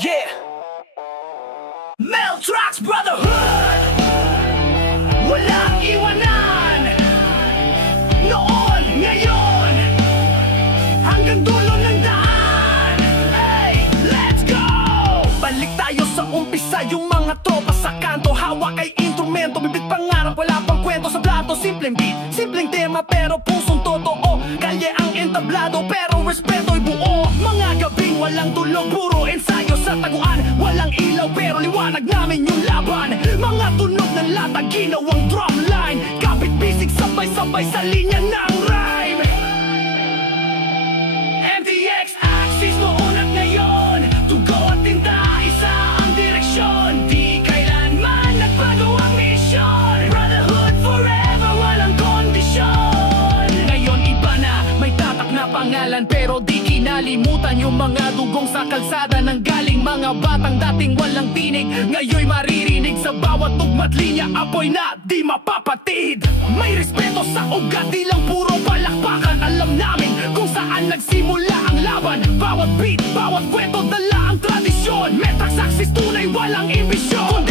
Yeah, Meltrax Brotherhood, walang iwanan. Noon, ngayon, hanggang dulo ng daan. Hey, let's go! Balik tayo sa umpisa, yung mga tropa sa kanto. Hawak ay instrumento, bibig pangarap, wala pang kwento sa plato. Simpleng beat, simpleng tema, pero pusong totoo. Kalye ang entablado, pero respeto'y buo. Mga gabing walang tulog, puro ensayo sa taguan. Walang ilaw, pero liwanag namin yung laban. Mga tunog ng lata, ginawang drumline. Kapit bisig, sabay-sabay sa linya ng rhyme. MTX Axis noon at ngayon, tugo at tinta, isa ang direksyon. Di kailanman nagbago ang mission. Brotherhood forever, walang kondisyon. Ngayon iba na, may tatak na pangalan, pero di kinalimutan yung mga dugong sa kalsada nang galing. Mga batang dating walang tinig, ngayon maririnig sa bawat tugmat linya. Apoy na di mapapatid. May respeto sa ugat, di lang puro palakpakan. Alam namin kung saan nagsimula ang laban. Bawat beat, bawat kwento, dala ang tradisyon. Meltrax Axis, tunay walang imbisyon.